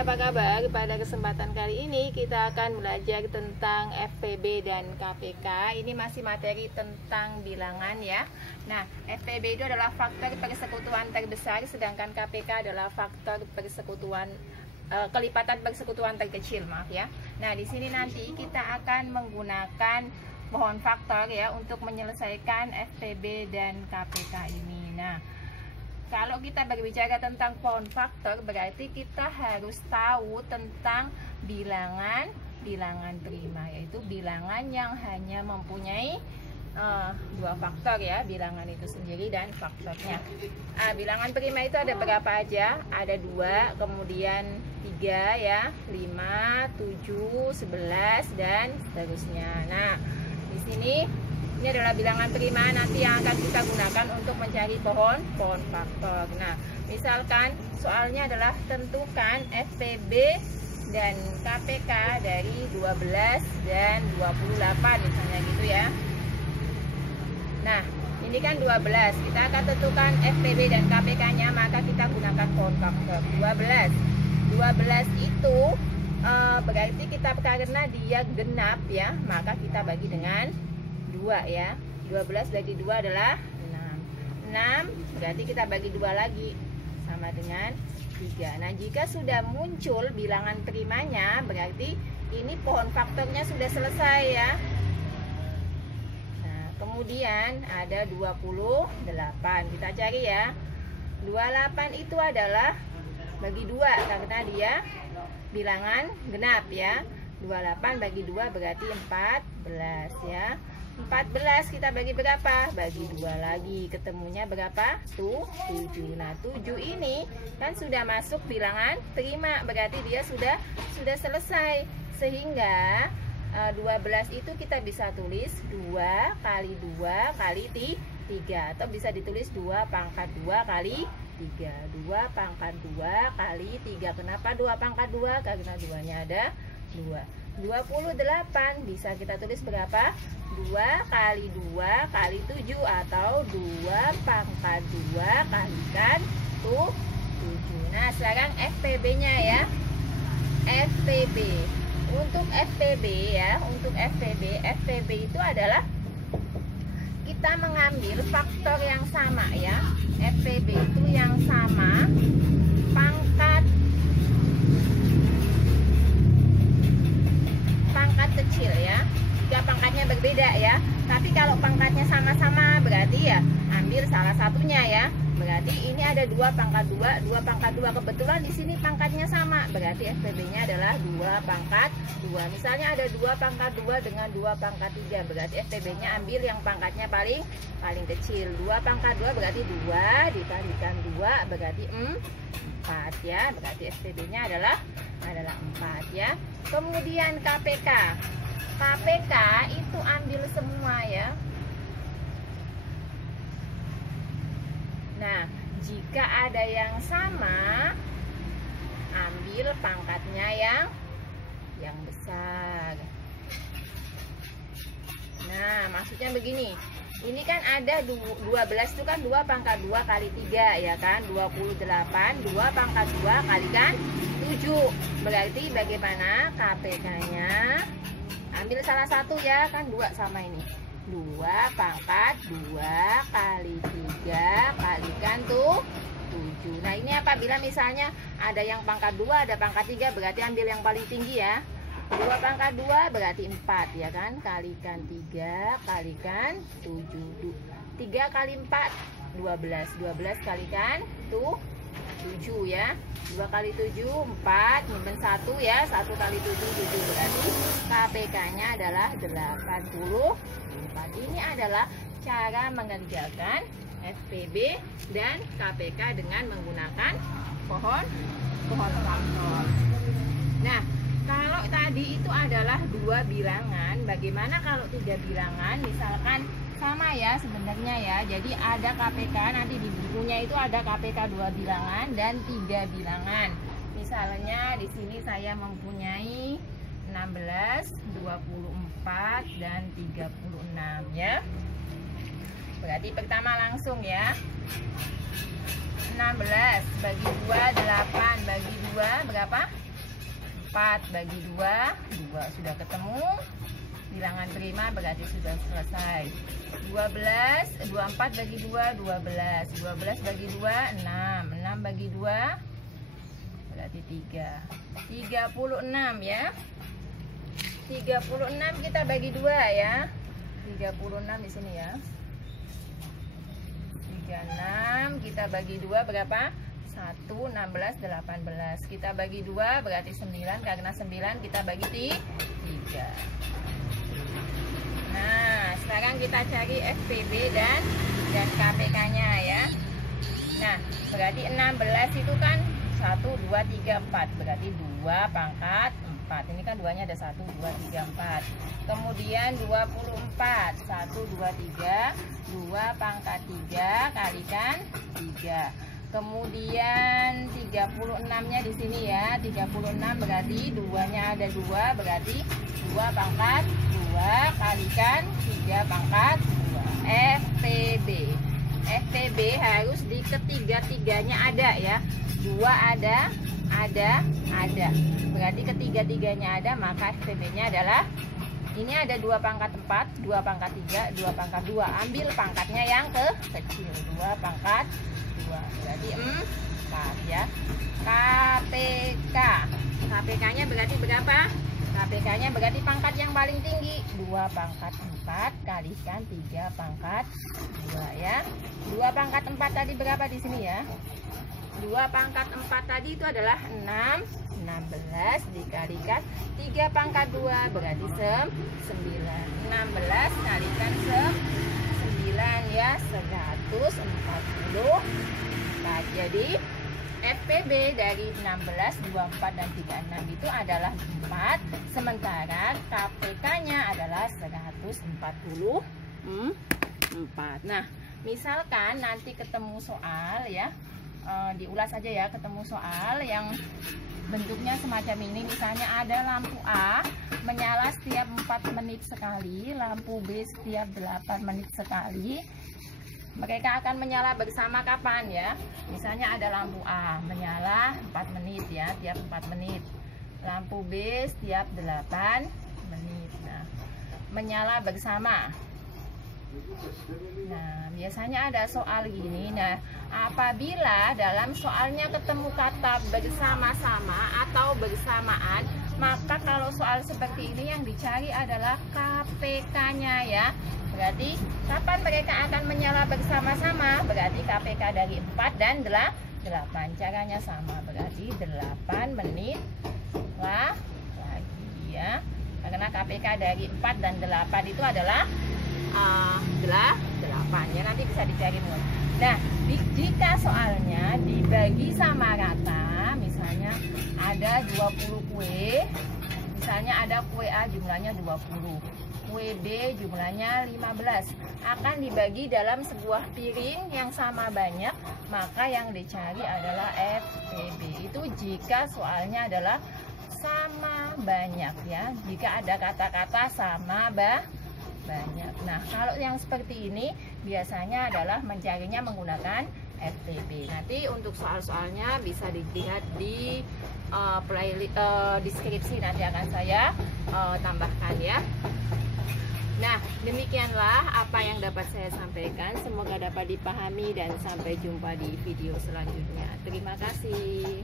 apa kabar? Pada kesempatan kali ini kita akan belajar tentang FPB dan KPK. Ini masih materi tentang bilangan ya. Nah, FPB itu adalah faktor persekutuan terbesar, sedangkan KPK adalah faktor persekutuan kelipatan persekutuan terkecil, maaf ya. Nah, di sini nanti kita akan menggunakan pohon faktor ya untuk menyelesaikan FPB dan KPK ini. Nah, kalau kita berbicara tentang pohon faktor, berarti kita harus tahu tentang bilangan prima, yaitu bilangan yang hanya mempunyai dua faktor ya, bilangan itu sendiri dan faktornya. Bilangan prima itu ada berapa aja? Ada 2, kemudian 3 ya, 5, 7, 11 dan seterusnya. Nah, di sini ini adalah bilangan prima nanti yang akan kita gunakan untuk mencari pohon faktor. Nah, misalkan soalnya adalah tentukan FPB dan KPK dari 12 dan 28 misalnya gitu ya. Nah, ini kan 12. Kita akan tentukan FPB dan KPK-nya, maka kita gunakan pohon faktor 12. 12 itu berarti kita karena dia genap ya, maka kita bagi dengan 2 ya. 12 bagi 2 adalah 6. 6 berarti kita bagi 2 lagi sama dengan 3. Nah, jika sudah muncul bilangan primanya, berarti ini pohon faktornya sudah selesai ya. Nah, kemudian ada 28. Kita cari ya. 28 itu adalah bagi 2 karena dia bilangan genap ya. 28 bagi 2 berarti 14 ya. 14 kita bagi berapa? Bagi 2 lagi. Ketemunya berapa? 7. Nah, 7 ini kan sudah masuk bilangan prima, berarti dia sudah selesai. Sehingga 12 itu kita bisa tulis 2 kali 2 kali 3, atau bisa ditulis 2 pangkat 2 kali 3. 2 pangkat 2 kali 3. Kenapa 2 pangkat 2? Karena 2-nya ada 2. 28 bisa kita tulis berapa? 2 kali 2 kali 7, atau 2 pangkat 2 kalikan 7. Nah, sekarang FPB-nya ya. FPB. Untuk FPB ya, untuk FPB itu adalah kita mengambil faktor yang sama ya. FPB itu yang sama, pangkat kecil ya. Jika pangkatnya berbeda ya, tapi kalau pangkatnya sama-sama berarti ya ambil salah satunya ya. Berarti ini ada 2 pangkat 2, 2 pangkat 2, kebetulan di sini pangkatnya sama, berarti FPB-nya adalah 2 pangkat 2. Misalnya ada 2 pangkat 2 dengan 2 pangkat 3, berarti FPB-nya ambil yang pangkatnya paling kecil. 2 pangkat 2 berarti 2 dikalikan 2 berarti 4 ya. Berarti FPB-nya adalah 4 ya. Kemudian KPK itu ambil semua ya. Nah, jika ada yang sama, ambil pangkatnya yang besar. Nah, maksudnya begini. Ini kan ada 12 itu kan 2 pangkat 2 kali 3 ya kan. 28, 2 pangkat 2 kalikan 7. Berarti bagaimana KPK-nya? Ambil salah satu ya, kan 2 sama ini. 2 pangkat 2 kali 3 kalikan 7. Nah, ini apabila misalnya ada yang pangkat 2, ada pangkat 3, berarti ambil yang paling tinggi ya. 2 pangkat 2 berarti 4 ya kan. Kalikan 3 kalikan 7. 3 kali 4 12. 12 kalikan 7 ya. 2 kali 7 4, nyimpen 1 ya. 1 kali 7 berarti KPK-nya adalah 84. Ini adalah cara mengerjakan FPB dan KPK dengan menggunakan pohon faktor. Nah, kalau tadi itu adalah 2 bilangan, bagaimana kalau 3 bilangan? Misalkan sama ya sebenarnya ya. Jadi ada KPK, nanti di bukunya itu ada KPK 2 bilangan dan 3 bilangan. Misalnya di sini saya mempunyai 16, 24 dan 36 ya. Berarti pertama langsung ya. 16 bagi 2 8, bagi 2 berapa? 4 bagi 2, 2 sudah ketemu. Bilangan prima berarti sudah selesai. 24 bagi 2, 12. 12 bagi 2, 6. 6 bagi 2 berarti 3. 36 ya. 36 kita bagi 2 ya. 36 di sini ya. 36 kita bagi 2 berapa? 1, 16, 18. Kita bagi 2 berarti 9. Karena 9 kita bagi 3. Nah, sekarang kita cari FPB dan KPK-nya ya. Nah, berarti 16 itu kan 1, 2, 3, 4. Berarti 2 pangkat 4. Ini kan 2-nya ada 1, 2, 3, 4. Kemudian 24. 1, 2, 3. 2 pangkat 3 kalikan 3. Kemudian 36-nya di sini ya. 36 berarti 2-nya ada 2. Berarti 2 pangkat 2 kalikan 3 pangkat 2. FPB. FPB harus di ketiga-tiganya ada ya. 2 ada. Berarti ketiga-tiganya ada, maka FPB-nya adalah ini ada 2 pangkat 4, 2 pangkat 3, 2 pangkat 2. Ambil pangkatnya yang kecil. 2 pangkat 2. Berarti 4 ya. KPK. KPK-nya berarti berapa? KPK-nya berarti pangkat yang paling tinggi. 2 pangkat 4 kalikan 3 pangkat 2 ya. 2 pangkat 4 tadi berapa di sini ya? 2 pangkat 4 tadi itu adalah 6. 16 dikalikan 3 pangkat 2 berarti 9. 16 kalikan 9 ya, 140. Nah, jadi FPB dari 16, 24 dan 36 itu adalah 4. Sementara KPK-nya adalah 144. Nah, misalkan nanti ketemu soal ya, diulas aja ya, ketemu soal yang bentuknya semacam ini. Misalnya ada lampu A menyala setiap 4 menit sekali, lampu B setiap 8 menit sekali. Mereka akan menyala bersama kapan ya? Misalnya ada lampu A menyala 4 menit ya, tiap 4 menit. Lampu B setiap 8 menit. Nah, menyala bersama. Nah, biasanya ada soal gini. Nah, apabila dalam soalnya ketemu kata bersama-sama atau bersamaan, maka kalau soal seperti ini yang dicari adalah KPK-nya ya. Berarti kapan mereka akan menyala bersama-sama? Berarti KPK dari 4 dan 8. Caranya sama, berarti 8 menit lagi ya. Karena KPK dari 4 dan 8 itu adalah 8 ya, nanti bisa dicari mulut. Nah, jika soalnya dibagi sama rata, misalnya ada 20 kue, misalnya ada kue A jumlahnya 20, kue B jumlahnya 15, akan dibagi dalam sebuah piring yang sama banyak, maka yang dicari adalah FPB. Itu jika soalnya adalah sama banyak ya, jika ada kata-kata sama banyak. Nah, kalau yang seperti ini biasanya adalah mencarinya menggunakan FPB. Nanti untuk soal-soalnya bisa dilihat di playlist deskripsi, nanti akan saya tambahkan ya. Nah, demikianlah apa yang dapat saya sampaikan. Semoga dapat dipahami dan sampai jumpa di video selanjutnya. Terima kasih.